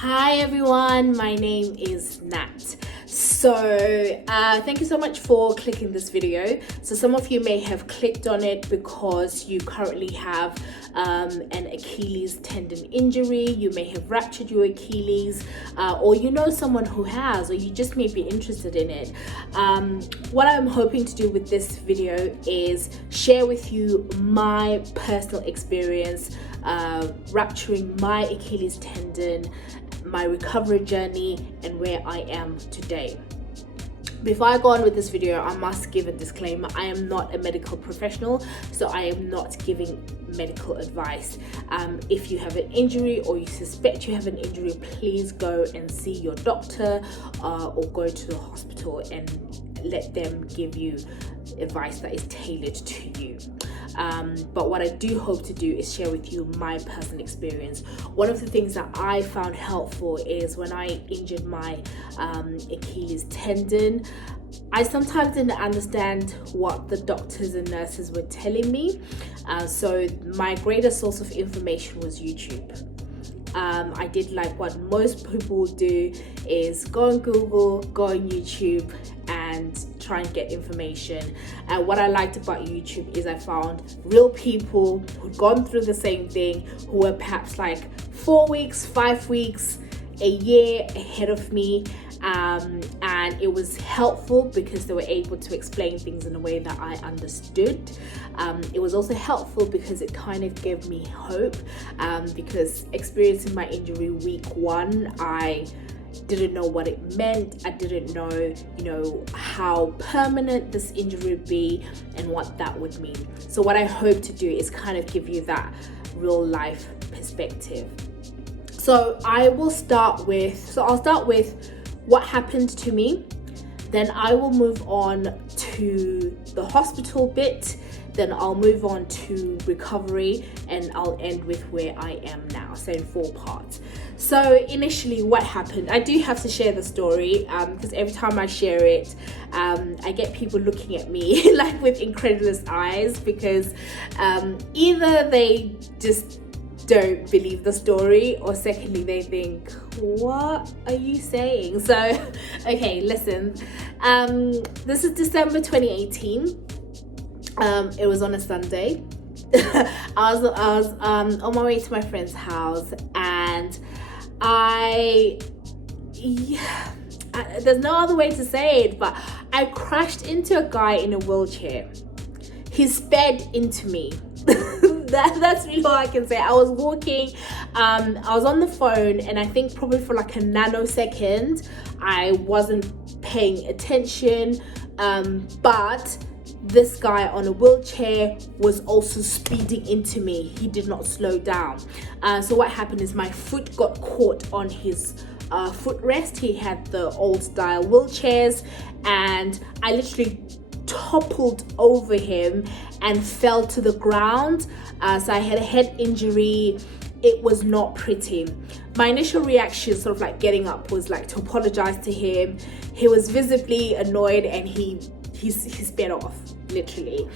Hi everyone, my name is Nat. So thank you so much for clicking this video. So some of you may have clicked on it because you currently have an Achilles tendon injury. You may have ruptured your Achilles, or you know someone who has, or you just may be interested in it. What I'm hoping to do with this video is share with you my personal experience rupturing my Achilles tendon, my recovery journey, and where I am today. Before I go on with this video, I must give a disclaimer. I am not a medical professional, so I am not giving medical advice. If you have an injury or you suspect you have an injury, please go and see your doctor or go to the hospital and let them give you advice that is tailored to you. But what I do hope to do is share with you my personal experience. One of the things that I found helpful is when I injured my Achilles tendon, I sometimes didn't understand what the doctors and nurses were telling me. So my greatest source of information was YouTube. I did like what most people do, is go on Google, go on YouTube and try and get information. And what I liked about YouTube is I found real people who'd gone through the same thing, who were perhaps like 4 weeks, 5 weeks, a year ahead of me. And it was helpful because they were able to explain things in a way that I understood. It was also helpful because it kind of gave me hope, because experiencing my injury week 1, I didn't know what it meant. I didn't know, how permanent this injury would be and what that would mean. So what I hope to do is kind of give you that real life perspective. So I'll start with what happened to me, then I will move on to the hospital bit, then I'll move on to recovery, and I'll end with where I am now, so in 4 parts. So initially what happened, I do have to share the story because every time I share it, I get people looking at me like with incredulous eyes, because either they just don't believe the story, or secondly they think, what are you saying? So okay, listen, this is December 2018. It was on a Sunday. I was on my way to my friend's house, and there's no other way to say it, but I crashed into a guy in a wheelchair. He sped into me. That's really all I can say. I was walking, I was on the phone, and I think probably for like a nanosecond I wasn't paying attention, but this guy on a wheelchair was also speeding into me. He did not slow down. So what happened is my foot got caught on his footrest. He had the old style wheelchairs, and I literally toppled over him and fell to the ground. So I had a head injury. It was not pretty. My initial reaction, sort of like getting up, was like to apologize to him. He was visibly annoyed, and he sped off, literally.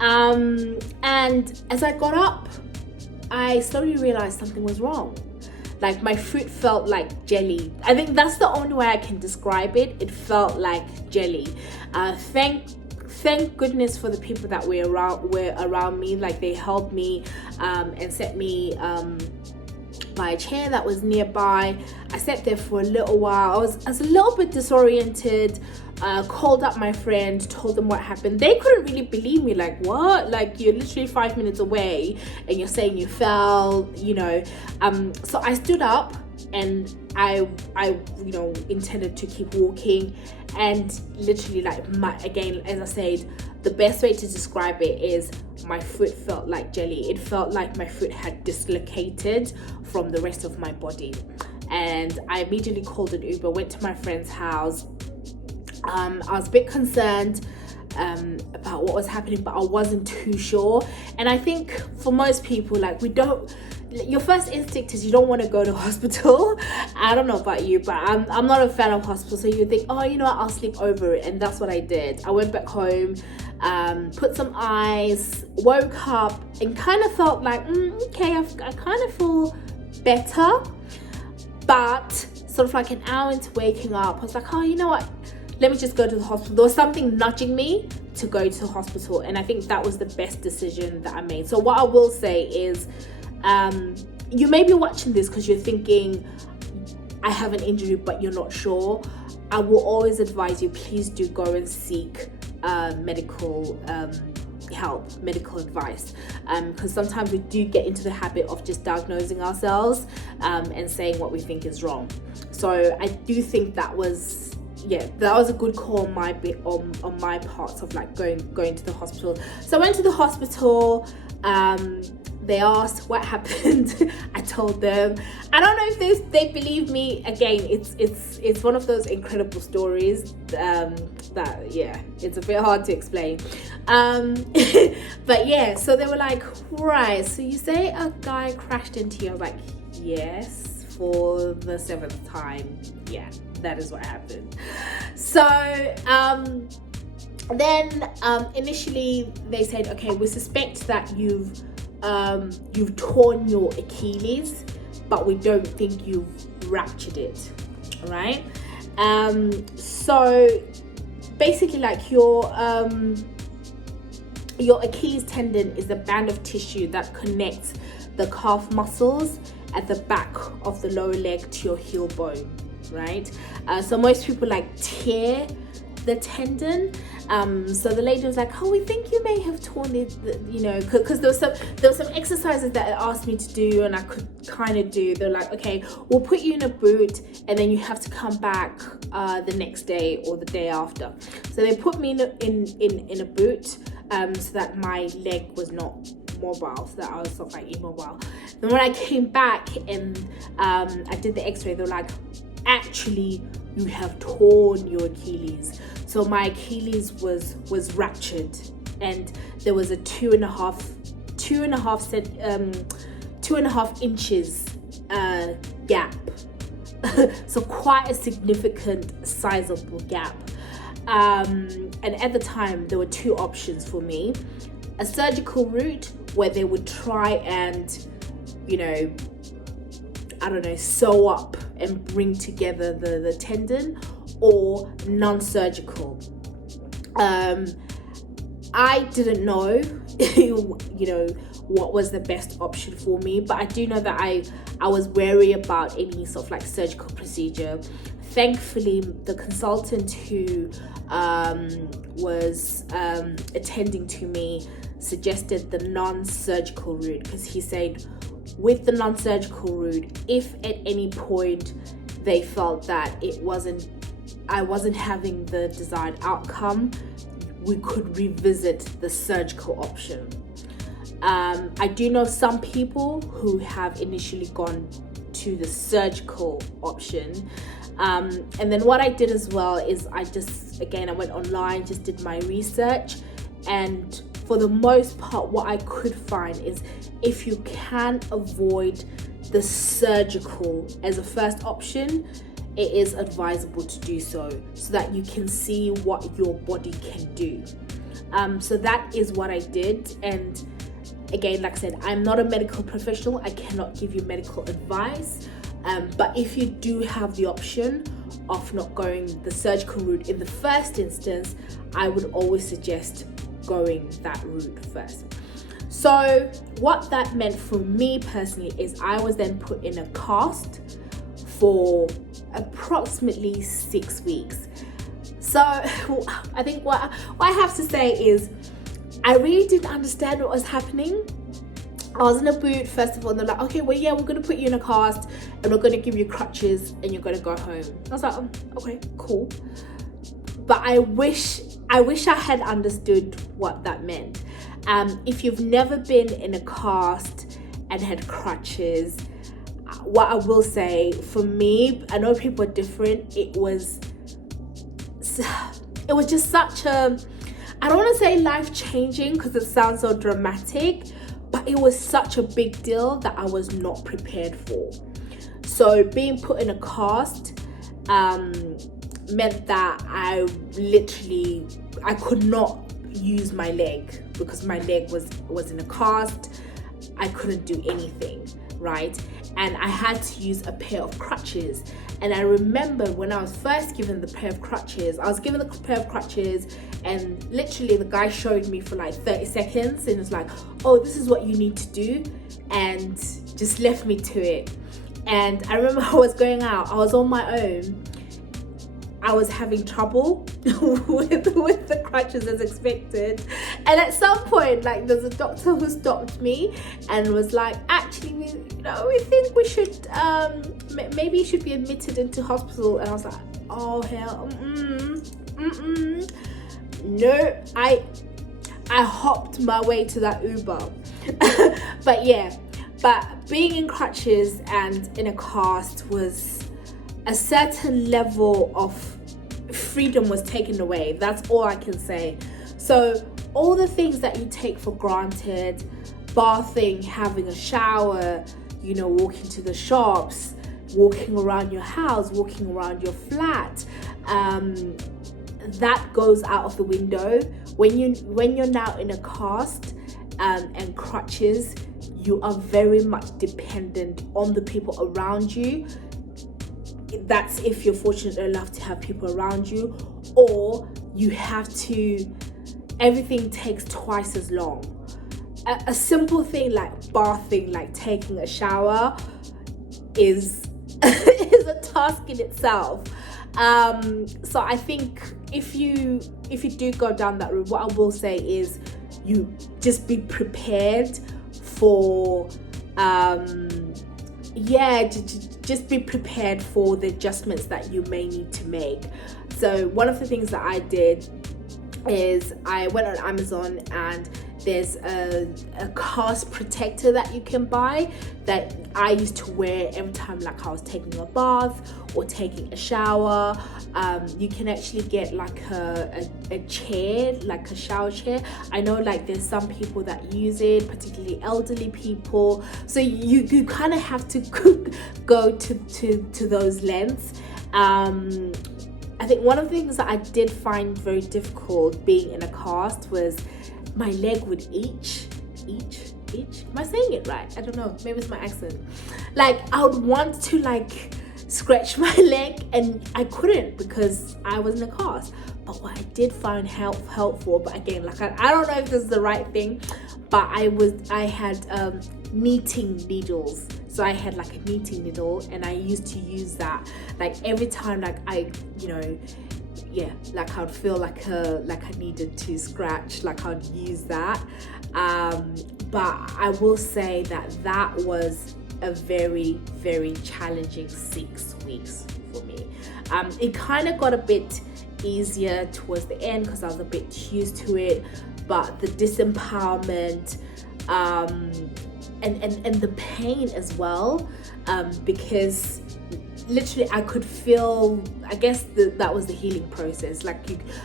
And as I got up, I slowly realized something was wrong. Like my foot felt like jelly. I think that's the only way I can describe it. It felt like jelly. Thank goodness for the people that were around me. Like they helped me and set me by a chair that was nearby. I sat there for a little while. I was a little bit disoriented. Called up my friend, told them what happened. They couldn't really believe me. Like, what? Like, you're literally 5 minutes away and you're saying you fell, So I stood up, and I intended to keep walking, and literally, like, again, as I said, the best way to describe it is my foot felt like jelly. It felt like my foot had dislocated from the rest of my body. And I immediately called an Uber, went to my friend's house. I was a bit concerned about what was happening, but I wasn't too sure. And I think for most people, like, your first instinct is you don't want to go to hospital. I don't know about you, but I'm not a fan of hospital. So you think, oh, I'll sleep over it. And that's what I did. I went back home, put some ice, woke up, and kind of felt like, okay, I kind of feel better. But sort of like an hour into waking up, I was like, oh, you know what? Let me just go to the hospital. There was something nudging me to go to the hospital. And I think that was the best decision that I made. So what I will say is, you may be watching this because you're thinking, I have an injury, but you're not sure. I will always advise you, please do go and seek medical help, medical advice, because sometimes we do get into the habit of just diagnosing ourselves and saying what we think is wrong. So I do think that was a good call on my bit, on my part, of like going to the hospital. So I went to the hospital. They asked what happened. I told them. I don't know if they believe me. Again, it's one of those incredible stories that it's a bit hard to explain. But yeah, so they were like, right, so you say a guy crashed into you. I was like, yes, for the 7th time. Yeah, that is what happened. So then initially they said, okay, we suspect that you've torn your Achilles, but we don't think you've ruptured it. All right. So basically, like your Achilles tendon is the band of tissue that connects the calf muscles at the back of the lower leg to your heel bone, right? So most people like tear the tendon. So the lady was like, oh, we think you may have torn it, you know, because there was some exercises that it asked me to do and I could kind of do. They're like, okay, we'll put you in a boot and then you have to come back the next day or the day after. So they put me in a boot so that my leg was not mobile, so that I was sort of like immobile. Then when I came back and I did the x-ray, they were like, actually, you have torn your Achilles. So my Achilles was ruptured, and there was a 2.5 inches gap. So quite a significant, sizable gap. And at the time, there were 2 options for me: a surgical route where they would try and, you know, I don't know, sew up and bring together the tendon, or non-surgical. I didn't know, you know, what was the best option for me, but I do know that I was wary about any sort of like surgical procedure. Thankfully, the consultant who was attending to me suggested the non-surgical route, because he said, with the non-surgical route, if at any point they felt that I wasn't having the desired outcome, we could revisit the surgical option. I do know some people who have initially gone to the surgical option. And then what I did as well is I went online, just did my research, and for the most part, what I could find is, if you can avoid the surgical as a first option, it is advisable to do so that you can see what your body can do. So that is what I did. And again, like I said, I'm not a medical professional. I cannot give you medical advice. But if you do have the option of not going the surgical route in the first instance, I would always suggest going that route first. So what that meant for me personally is I was then put in a cast for approximately 6 weeks. So I think what I have to say is, I really didn't understand what was happening. I was in a boot first of all, and they're like, okay, well, yeah, we're going to put you in a cast and we're going to give you crutches and you're going to go home. I was like, okay, cool. But I wish I had understood what that meant. If you've never been in a cast and had crutches, what I will say, for me, I know people are different. It was just such a, I don't want to say life-changing because it sounds so dramatic, but it was such a big deal that I was not prepared for. So being put in a cast meant that I could not use my leg because my leg was in a cast. I couldn't do anything, right? and I had to use a pair of crutches. And I remember when I was first given the pair of crutches, I was given the pair of crutches, and literally the guy showed me for like 30 seconds and was like, oh, this is what you need to do, and just left me to it. And I remember I was going out, I was on my own, I was having trouble with the crutches as expected. And at some point, like, there's a doctor who stopped me and was like, actually, we think we should, maybe you should be admitted into hospital. And I was like, oh hell, no, I hopped my way to that Uber. But yeah, but being in crutches and in a cast was a certain level of freedom was taken away. That's all I can say. So all the things that you take for granted, bathing, having a shower, walking to the shops, walking around your house, walking around your flat, that goes out of the window when you're now in a cast and crutches. You are very much dependent on the people around you. That's if you're fortunate enough to have people around you, or you have to, everything takes twice as long. A simple thing like bathing, like taking a shower, is a task in itself. So I think if you do go down that route, what I will say is you just be prepared for just be prepared for the adjustments that you may need to make. So one of the things that I did is I went on Amazon, and there's a cast protector that you can buy that I used to wear every time like I was taking a bath or taking a shower. You can actually get like a chair, like a shower chair. I know like there's some people that use it, particularly elderly people. So you kind of have to go to those lengths. I think one of the things that I did find very difficult being in a cast was my leg would itch. Am I saying it right? I don't know, maybe it's my accent. Like I would want to like scratch my leg and I couldn't because I was in a cast. But what I did find helpful, but again, like I don't know if this is the right thing, but I had knitting needles. So I had like a knitting needle, and I used to use that like every time like I like I would feel like I needed to scratch, like I'd use that. But I will say that was a very, very challenging 6 weeks for me. It kind of got a bit easier towards the end because I was a bit used to it, but the disempowerment and the pain as well, because literally I could feel, I guess that was the healing process. Like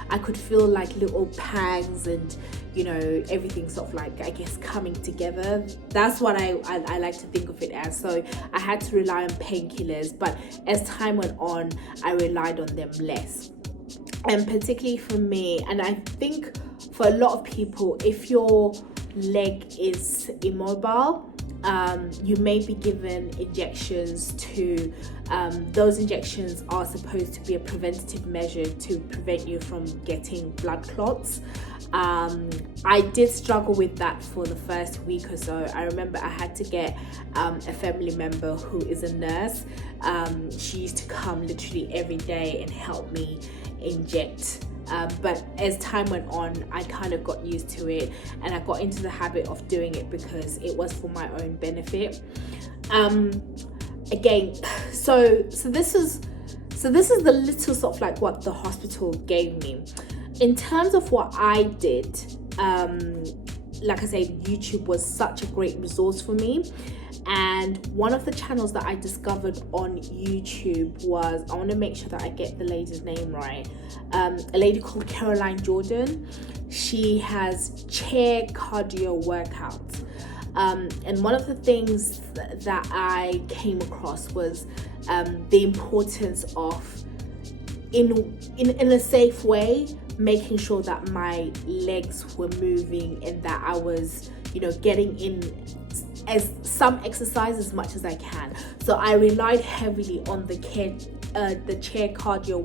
I could feel like little pangs and everything sort of like, I guess, coming together. That's what I like to think of it as. So I had to rely on painkillers, but as time went on, I relied on them less. And particularly for me, and I think for a lot of people, if your leg is immobile, you may be given injections to those injections are supposed to be a preventative measure to prevent you from getting blood clots. I did struggle with that for the first week or so. I remember I had to get a family member who is a nurse. She used to come literally every day and help me inject. But as time went on, I kind of got used to it, and I got into the habit of doing it because it was for my own benefit. Again, so this is the little sort of like what the hospital gave me. In terms of what I did, like I said, YouTube was such a great resource for me. And one of the channels that I discovered on YouTube was, I want to make sure that I get the lady's name right, a lady called Caroline Jordan. She has chair cardio workouts. And one of the things that I came across was the importance of, in a safe way, making sure that my legs were moving and that I was, getting in some exercise as much as I can. So I relied heavily on the chair cardio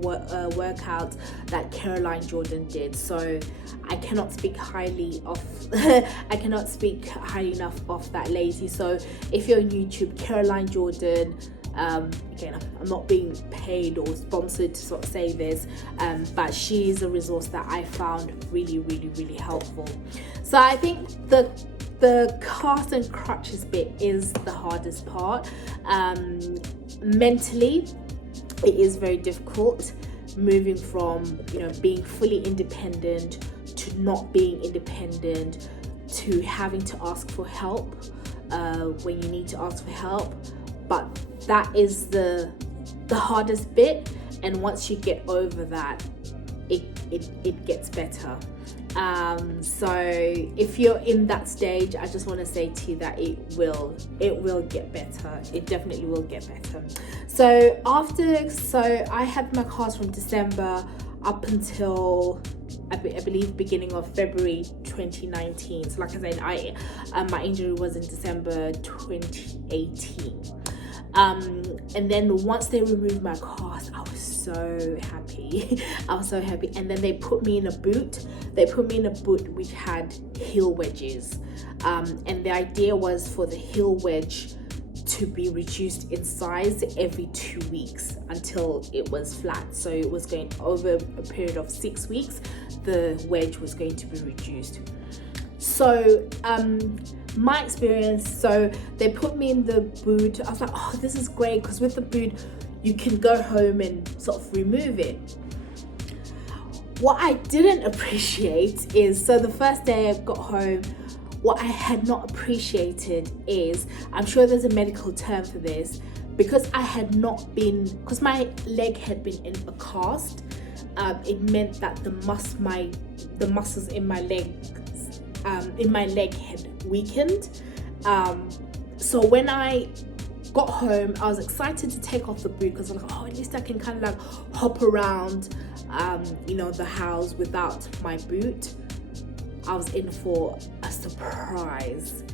workout that Caroline Jordan did. So I cannot speak highly of I cannot speak highly enough of that lady. So if you're on YouTube, Caroline Jordan, again, I'm not being paid or sponsored to sort of say this, but she's a resource that I found really, really, really helpful. So I think the cast and crutches bit is the hardest part. Mentally, it is very difficult moving from, you know, being fully independent to not being independent to having to ask for help when you need to ask for help. But that is the hardest bit, and once you get over that, it gets better. So if you're in that stage, I just want to say to you that it will get better. It definitely will get better. So I had my cast from December up until I believe beginning of February 2019. So like I said, my injury was in December 2018. And then once they removed my cast, I was so happy. I was so happy. And then they put me in a boot. Which had heel wedges. And the idea was for the heel wedge to be reduced in size every 2 weeks until it was flat. So it was going over a period of 6 weeks, the wedge was going to be reduced. So my experience, so they put me in the boot. I was like, oh, this is great, because with the boot you can go home and sort of remove it. What I didn't appreciate is, so the first day I got home, what I had not appreciated is, I'm sure there's a medical term for this, because my leg had been in a cast, it meant that the muscles in my leg had weakened. So when I got home, I was excited to take off the boot, because I was like, oh, at least I can kind of like hop around the house without my boot. I was in for a surprise,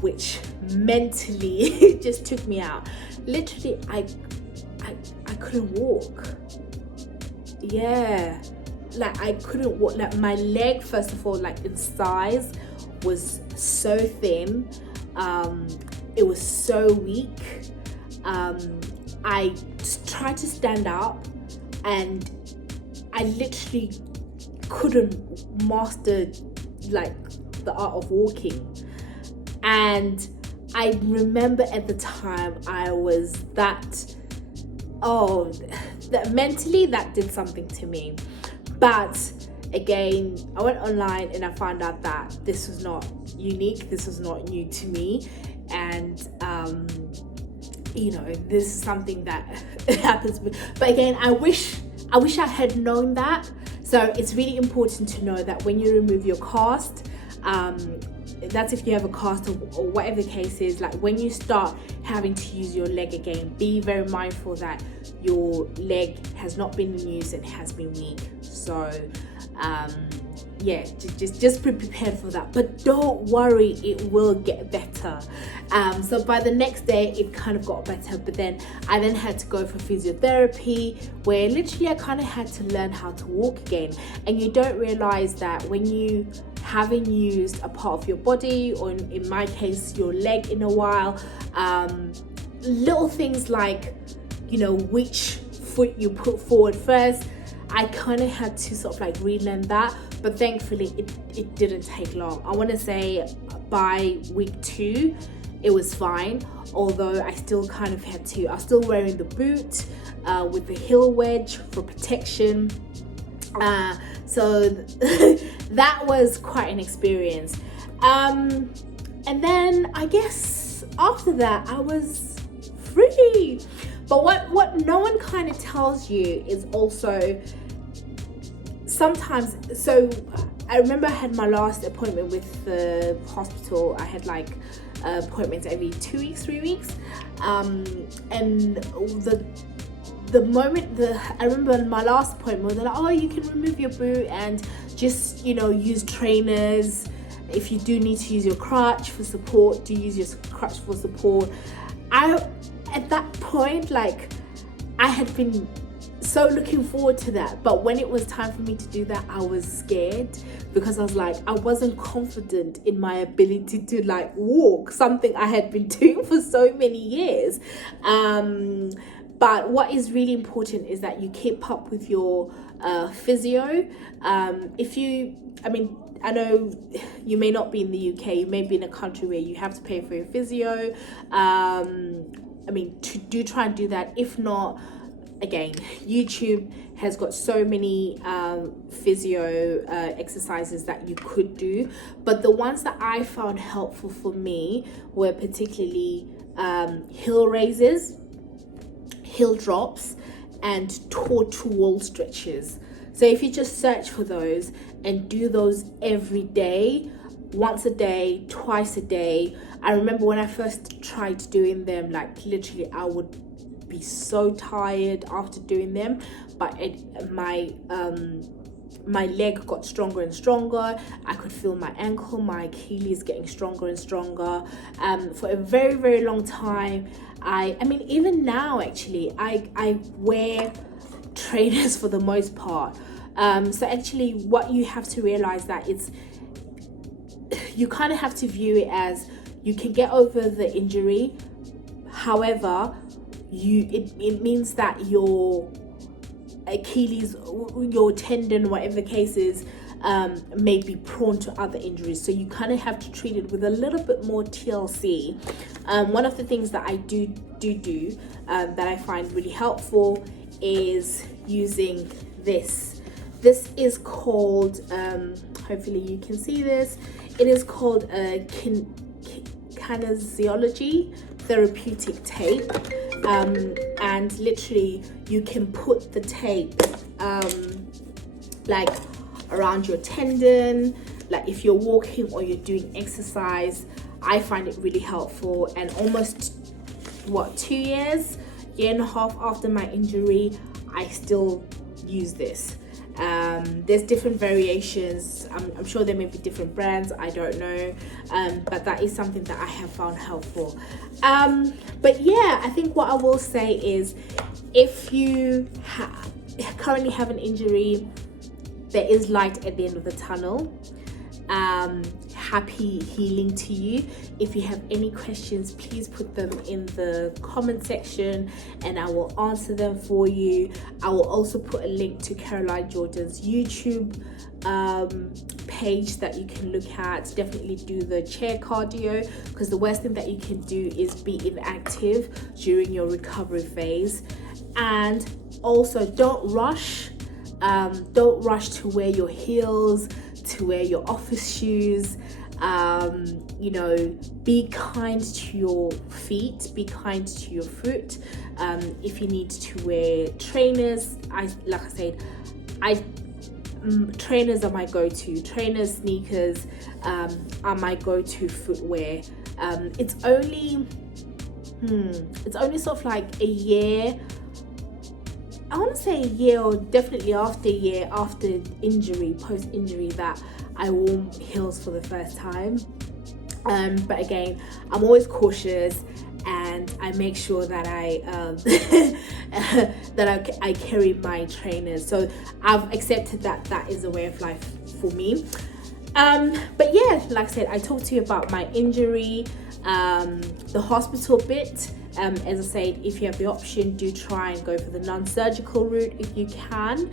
which mentally just took me out. Literally, I couldn't walk. Yeah, like I couldn't walk. Like my leg, first of all, like in size, was so thin. It was so weak. I tried to stand up, and I literally couldn't master like the art of walking. And I remember at the time I was that mentally that did something to me. But again, I went online and I found out that this was not unique, this was not new to me, and this is something that happens. But again, I wish I had known that. So it's really important to know that when you remove your cast, that's if you have a cast or whatever the case is, like when you start having to use your leg again, be very mindful that your leg has not been in use and has been weak. So just be prepared for that, but don't worry, it will get better. So by the next day it kind of got better, but then I had to go for physiotherapy, where literally I kind of had to learn how to walk again. And you don't realize that when you haven't used a part of your body, or in my case your leg, in a while, little things like which foot you put forward first, I kind of had to sort of like relearn that. But thankfully it didn't take long. I want to say by week 2 it was fine, although I still kind of had to, I was still wearing the boot with the heel wedge for protection. So that was quite an experience. And then I guess after that I was free. But what no one kind of tells you is also sometimes, so I remember I had my last appointment with the hospital. I had like appointments every 2 weeks, 3 weeks, and the moment I remember my last appointment, they're like, oh, you can remove your boot and just use trainers If you do need to use your crutch for support, do use your crutch for support. At that point, like, I had been so looking forward to that, but when it was time for me to do that, I was scared, because I was like, I wasn't confident in my ability to like walk, something I had been doing for so many years. But what is really important is that you keep up with your physio. I know you may not be in the UK, you may be in a country where you have to pay for your physio. Do try and do that. If not, again, YouTube has got so many physio exercises that you could do, but the ones that I found helpful for me were particularly hill raises, hill drops, and toe to wall stretches. So if you just search for those and do those every day, once a day, twice a day. I remember when I first tried doing them, like literally I would be so tired after doing them, but my leg got stronger and stronger. I could feel my ankle, my Achilles getting stronger and stronger. For a very, very long time, even now actually, I wear trainers for the most part. So actually what you have to realize that you kind of have to view it as you can get over the injury. However, it means that your Achilles, your tendon, whatever the case is, may be prone to other injuries. So you kind of have to treat it with a little bit more TLC. One of the things that I do that I find really helpful is using this. This is called, hopefully you can see this, it is called a kinesiology therapeutic tape. And literally you can put the tape like around your tendon, like if you're walking or you're doing exercise. I find it really helpful, and almost 2 year and a half after my injury, I still use this. There's different variations. I'm sure there may be different brands, I don't know, but that is something that I have found helpful. But yeah, I think what I will say is, if you currently have an injury, there is light at the end of the tunnel. Happy healing to you. If you have any questions, please put them in the comment section and I will answer them for you. I will also put a link to Caroline Jordan's YouTube page that you can look at. Definitely do the chair cardio, because the worst thing that you can do is be inactive during your recovery phase. And also, don't rush to wear your heels, to wear your office shoes. Be kind to your feet, be kind to your foot. If you need to wear trainers, trainers are my go-to. Trainers, sneakers are my go-to footwear. It's only sort of like a year, I want to say a year, or definitely after a year after injury, post-injury, that I wore heels for the first time. But again, I'm always cautious, and I make sure that I carry my trainers. So I've accepted that is a way of life for me. But yeah, like I said, I talked to you about my injury, the hospital bit. As I said, if you have the option, do try and go for the non-surgical route if you can.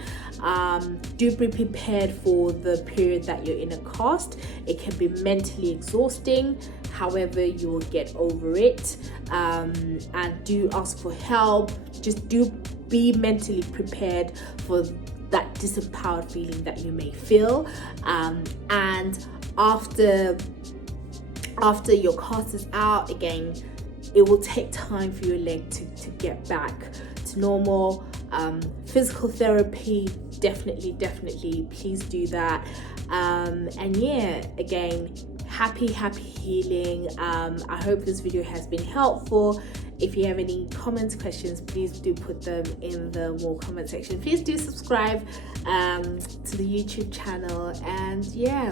Do be prepared for the period that you're in a cast. It can be mentally exhausting, however you will get over it. And do ask for help. Just do be mentally prepared for that disempowered feeling that you may feel. And after your cast is out, again, it will take time for your leg to get back to normal. Physical therapy, definitely please do that. And yeah, again, happy healing. I hope this video has been helpful. If you have any comments, questions, please do put them in the more comment section. Please do subscribe to the YouTube channel. And yeah,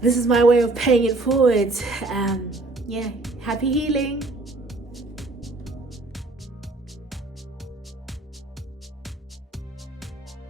this is my way of paying it forward. Yeah, happy healing.